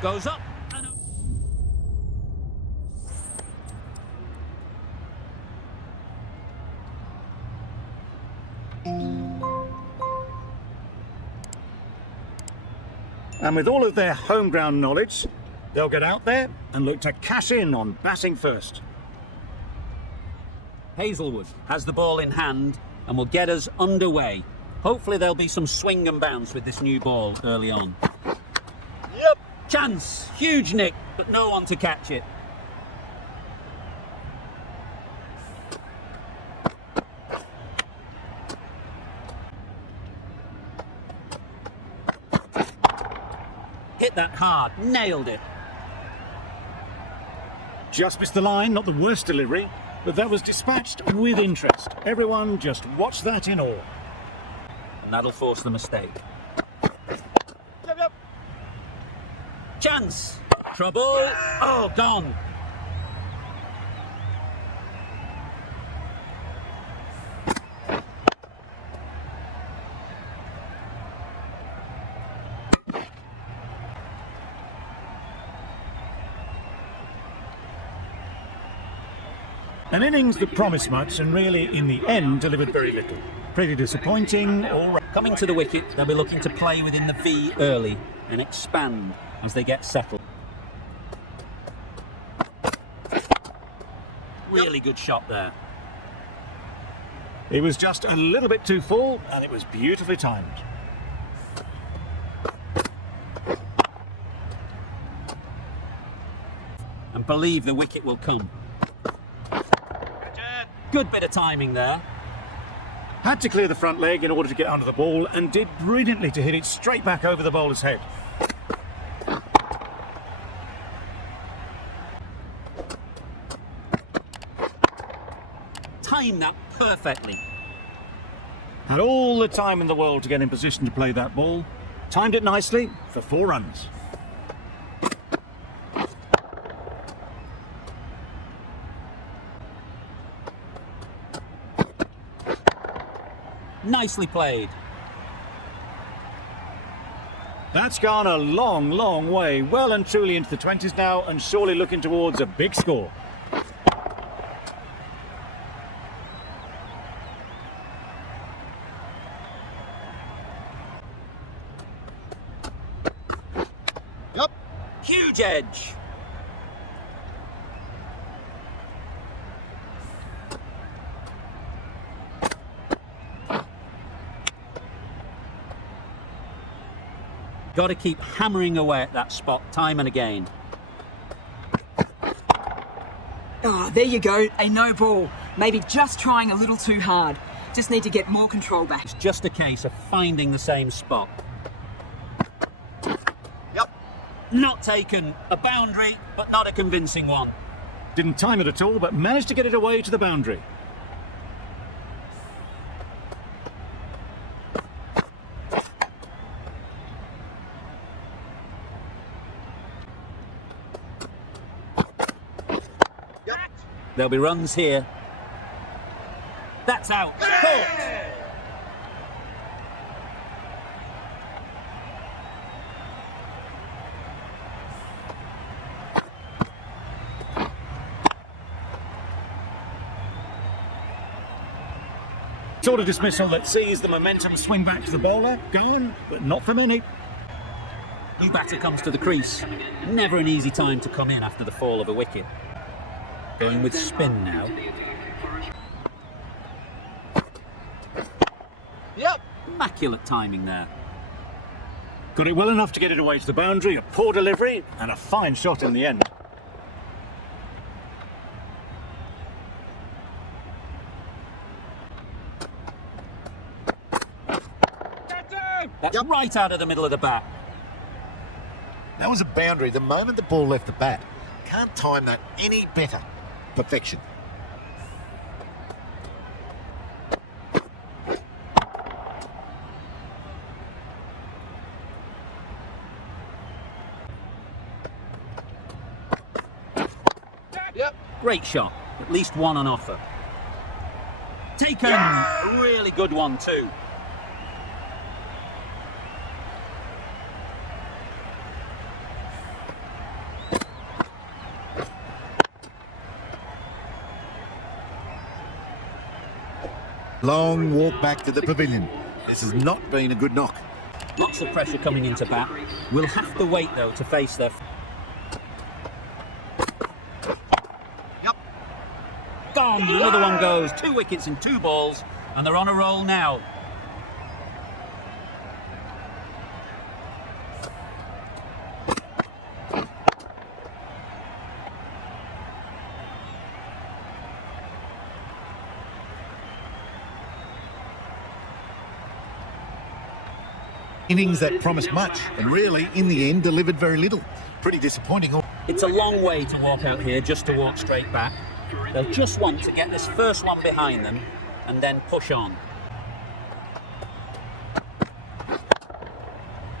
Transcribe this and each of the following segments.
Goes up. And with all of their home ground knowledge, they'll get out there and look to cash in on batting first. Hazelwood has the ball in hand and will get us underway. Hopefully there'll be some swing and bounce with this new ball early on. Yep. Chance, huge nick, but no one to catch it. Hit that hard, nailed it. Just missed the line, not the worst delivery, but that was dispatched with interest. Everyone just watched that in awe. And that'll force the mistake. Yep. Chance! Trouble! Oh, gone! An innings that promised much and really, in the end, delivered very little. Pretty disappointing, all right. Coming to the wicket, they'll be looking to play within the V early and expand as they get settled. Really good shot there. It was just a little bit too full, and it was beautifully timed. And believe the wicket will come. Good bit of timing there. Had to clear the front leg in order to get under the ball, and did brilliantly to hit it straight back over the bowler's head. Timed that perfectly. Had all the time in the world to get in position to play that ball. Timed it nicely for 4 runs. Nicely played. That's gone a long, long way. Well and truly into the 20s now, and surely looking towards a big score. Yep. Huge edge. Got to keep hammering away at that spot time and again. Oh, there you go, a no ball. Maybe just trying a little too hard. Just need to get more control back. It's just a case of finding the same spot. Yep. Not taken. A boundary, but not a convincing one. Didn't time it at all, but managed to get it away to the boundary. There'll be runs here. That's out. Caught. Sort of dismissal that sees the momentum swing back to the bowler. Going, but not for many. New batter comes to the crease. Never an easy time to come in after the fall of a wicket. Going with spin now. Yep. Immaculate timing there. Got it well enough to get it away to the boundary. A poor delivery and a fine shot in the end. That's right out of the middle of the bat. That was a boundary the moment the ball left the bat. Can't time that any better. Perfection. Yep. Great shot. At least one on offer. Taken. A really good one too. Long walk back to the pavilion. This has not been a good knock. Lots of pressure coming into bat. We'll have to wait, though, to face their... Gone! Another one goes. 2 wickets in 2 balls, and they're on a roll now. Innings that promised much and really, in the end, delivered very little. Pretty disappointing. It's a long way to walk out here just to walk straight back. They'll just want to get this first one behind them and then push on.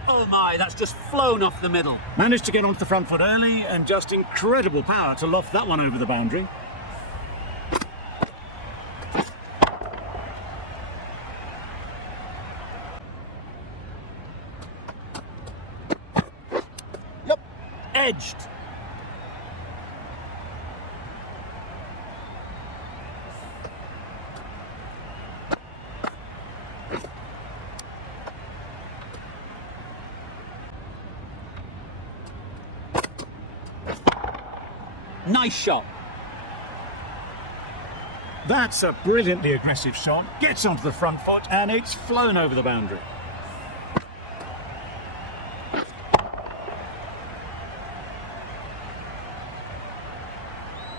Oh my, that's just flown off the middle. Managed to get onto the front foot early and just incredible power to loft that one over the boundary. Edged. Nice shot. That's a brilliantly aggressive shot. Gets onto the front foot and it's flown over the boundary.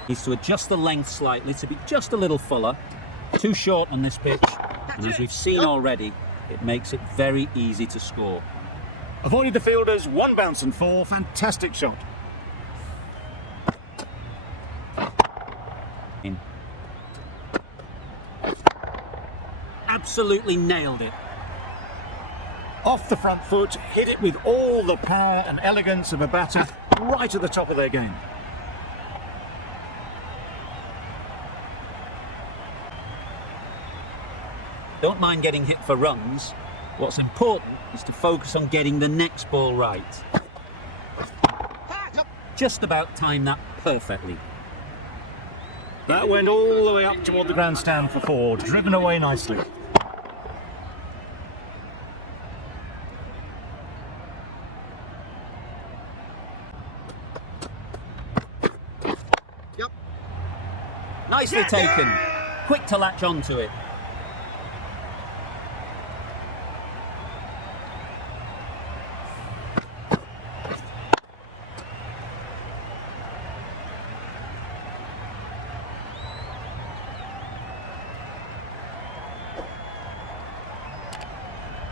Needs to adjust the length slightly to be just a little fuller. Too short on this pitch, and as we've seen already, it makes it very easy to score. Avoided the fielders, 1 bounce and 4. Fantastic shot. Absolutely nailed it. Off the front foot, hit it with all the power and elegance of a batter right at the top of their game. Don't mind getting hit for runs. What's important is to focus on getting the next ball right. Just about timed that perfectly. That went all the way up toward the grandstand for 4, driven away nicely. Nicely taken. Quick to latch onto it.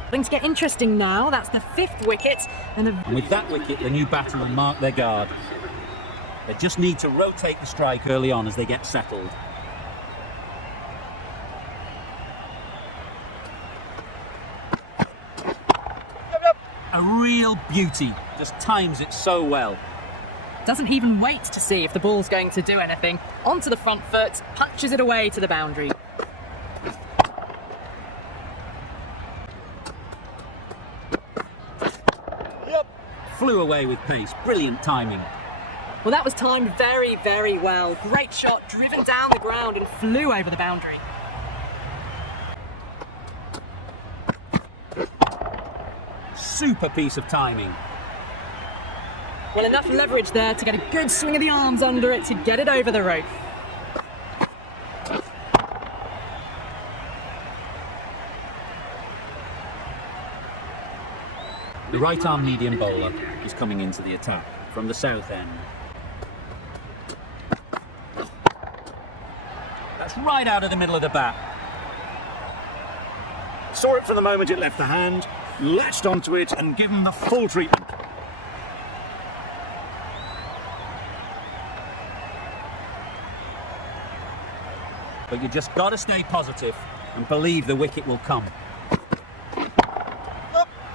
Going to get interesting now. That's the 5th wicket. And with that wicket, the new batter will mark their guard. They just need to rotate the strike early on as they get settled. A real beauty. Just times it so well. Doesn't even wait to see if the ball's going to do anything. Onto the front foot, punches it away to the boundary. Flew away with pace. Brilliant timing. Well, that was timed very, very well. Great shot, driven down the ground and flew over the boundary. Super piece of timing. Well, enough leverage there to get a good swing of the arms under it to get it over the rope. The right arm medium bowler is coming into the attack from the south end. That's right out of the middle of the bat. Saw it from the moment it left the hand, latched onto it and given the full treatment. But you just got to stay positive and believe the wicket will come.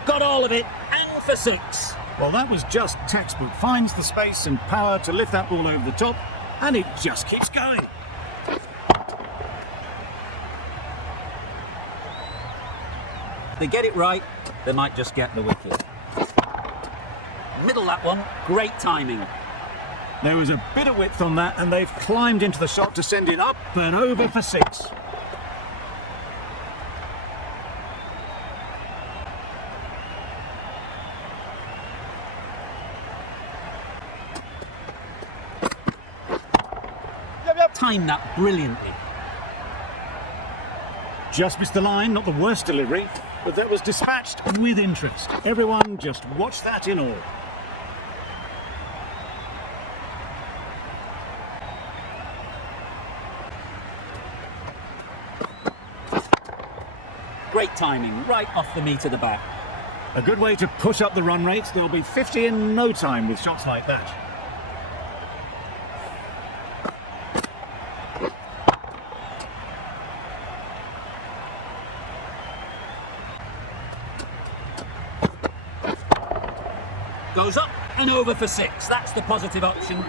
Got all of it, and for 6. Well, that was just textbook. Finds the space and power to lift that ball over the top, and it just keeps going. If they get it right, they might just get the wicket. Middle that one, great timing. There was a bit of width on that, and they've climbed into the shot to send it up and over for 6. timed that brilliantly. Just missed the line, not the worst delivery, but that was dispatched with interest. Everyone just watched that in awe. Great timing, right off the meat of the bat. A good way to push up the run rate. There'll be 50 in no time with shots like that. Goes up and over for 6. That's the positive option.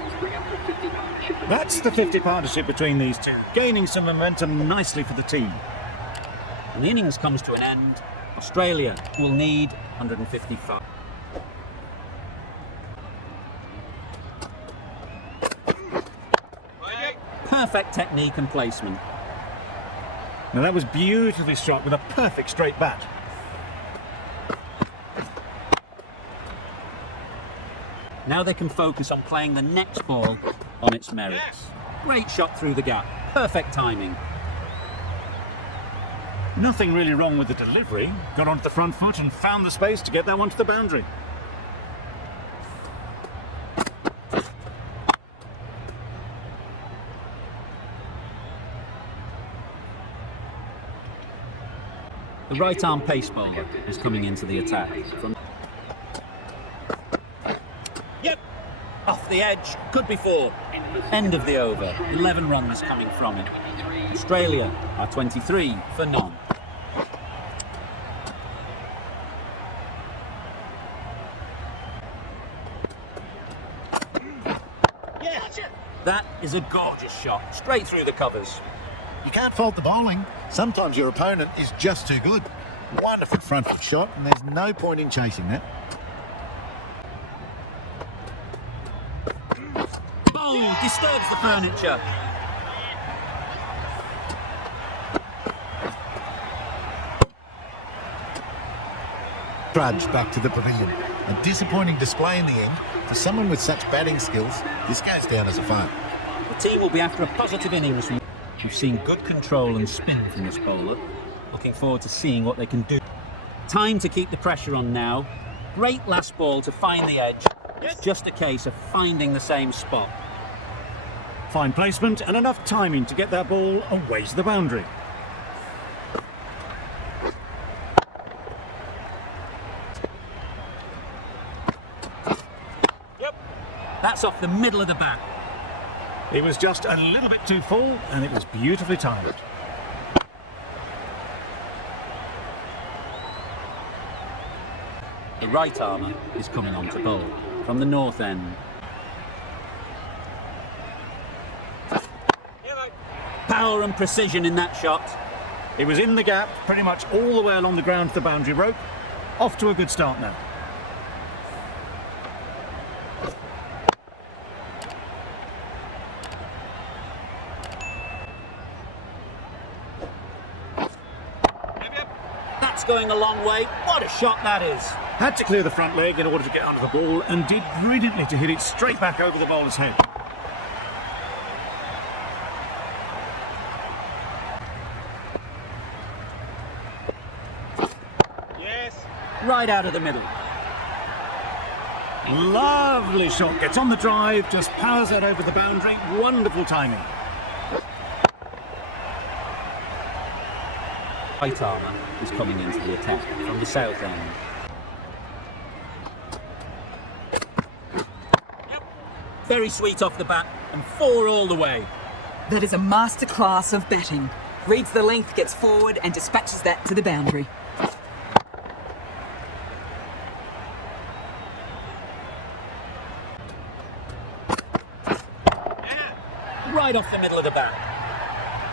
That's the 50 partnership between these two, gaining some momentum nicely for the team. And the innings comes to an end. Australia will need 155. Perfect technique and placement. Now that was beautifully struck with a perfect straight bat. Now they can focus on playing the next ball on its merits. Great shot through the gap. Perfect timing. Nothing really wrong with the delivery. Got onto the front foot and found the space to get that one to the boundary. The right arm pace bowler is coming into the attack. Off the edge, could be 4. End of the over. 11 runs coming from it. Australia are 23 for none. That is a gorgeous shot, straight through the covers. You can't fault the bowling. Sometimes your opponent is just too good. Wonderful front foot shot, and there's no point in chasing that. Bold, disturbs the furniture. Trudge back to the pavilion. A disappointing display in the end. For someone with such batting skills, this goes down as a fail. The team will be after a positive innings. We've seen good control and spin from this bowler. Looking forward to seeing what they can do. Time to keep the pressure on now. Great last ball to find the edge. It's just a case of finding the same spot. Fine placement and enough timing to get that ball away to the boundary. That's off the middle of the bat. It was just a little bit too full and it was beautifully timed. The right armour is coming on to bowl from the north end. Power and precision in that shot. It was in the gap, pretty much all the way along the ground to the boundary rope. Off to a good start now. That's going a long way. What a shot that is. Had to clear the front leg in order to get under the ball and did brilliantly to hit it straight back over the bowler's head. Right out of the middle. Lovely shot, gets on the drive, just powers that over the boundary. Wonderful timing. Right armour is coming into the attack from the south end. Very sweet off the bat and 4 all the way. That is a masterclass of batting. Reads the length, gets forward and dispatches that to the boundary. Right off the middle of the bat.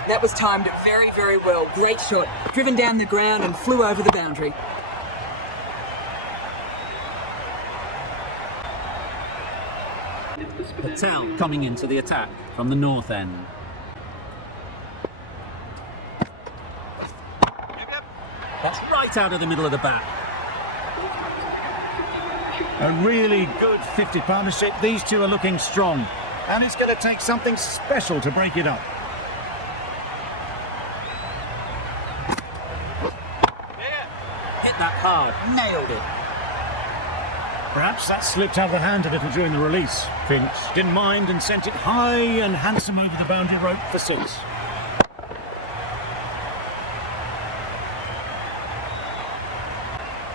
That was timed very, very well. Great shot. Driven down the ground and flew over the boundary. Patel coming into the attack from the north end. That's right out of the middle of the bat. A really good 50 partnership. These two are looking strong. And it's going to take something special to break it up. Hit that hard, nailed it. Perhaps that slipped out of the hand a little during the release. Finch didn't mind and sent it high and handsome over the boundary rope for 6.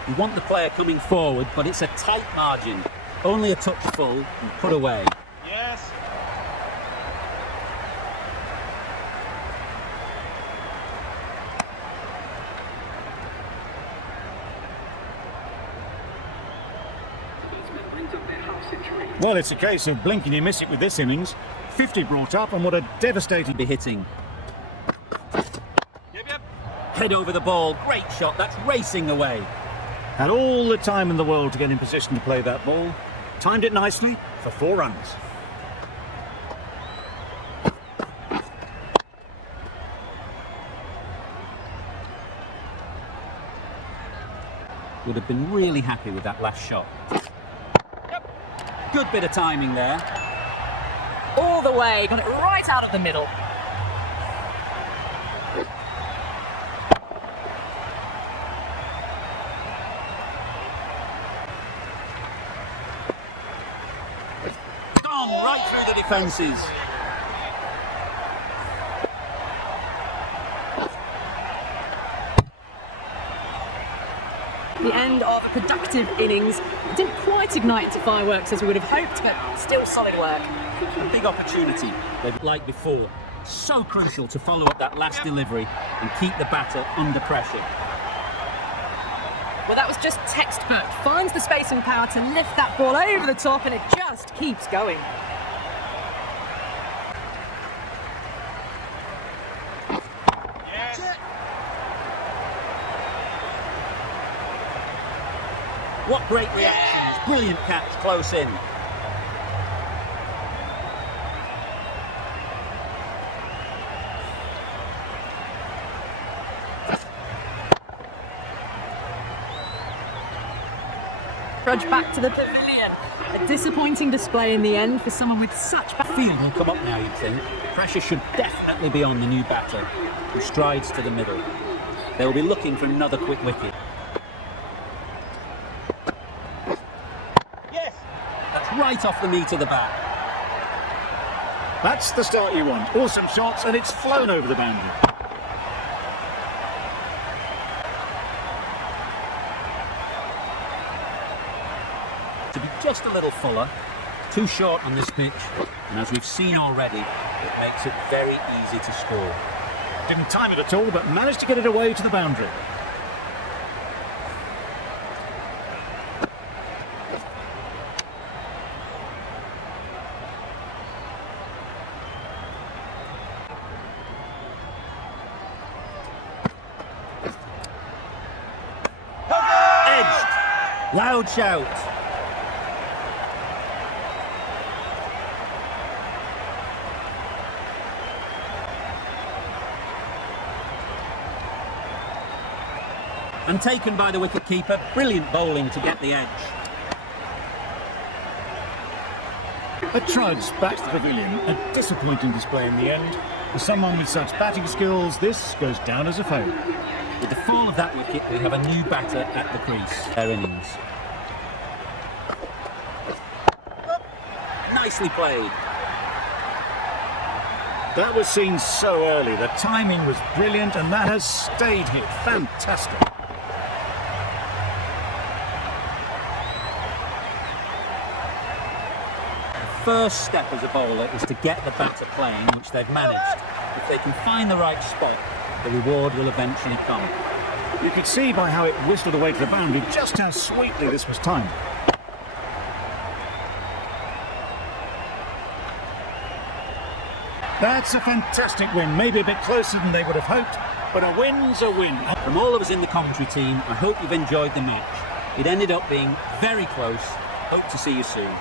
You want the player coming forward, but it's a tight margin. Only a touch full and put away. Yes. Well, it's a case of blink and you miss it with this innings. 50 brought up, and what a devastating... Be hitting. Head over the ball, great shot, that's racing away. Had all the time in the world to get in position to play that ball. Timed it nicely for 4 runs. Would have been really happy with that last shot. Good bit of timing there. All the way, got it right out of the middle. Gone right through the defences. The end of a productive innings. It didn't quite ignite to fireworks as we would have hoped, but still solid work. A big opportunity, like before. So crucial to follow up that last delivery and keep the batter under pressure. Well, that was just textbook. Finds the space and power to lift that ball over the top, and it just keeps going. What great reactions, brilliant catch close in. Trudge back to the pavilion. A disappointing display in the end for someone with such... Field will come up now, you'd think. Pressure should definitely be on the new batter, who strides to the middle. They'll be looking for another quick wicket. Right off the meat of the bat. That's the start you want. Awesome shots, and it's flown over the boundary. To be just a little fuller, too short on this pitch, and as we've seen already, it makes it very easy to score. Didn't time it at all, but managed to get it away to the boundary. Loud shout. And taken by the wicket-keeper. Brilliant bowling to get the edge. A trudge back to the pavilion. A disappointing display in the end. For someone with such batting skills, this goes down as a fail. With the fall of that wicket, we have a new batter at the crease. Their innings. Nicely played. That was seen so early. The timing was brilliant, and that has stayed hit. Fantastic. The first step as a bowler is to get the batter playing, which they've managed. If they can find the right spot, the reward will eventually come. You could see by how it whistled away to the boundary just how sweetly this was timed. That's a fantastic win. Maybe a bit closer than they would have hoped, but a win's a win. From all of us in the commentary team, I hope you've enjoyed the match. It ended up being very close. Hope to see you soon.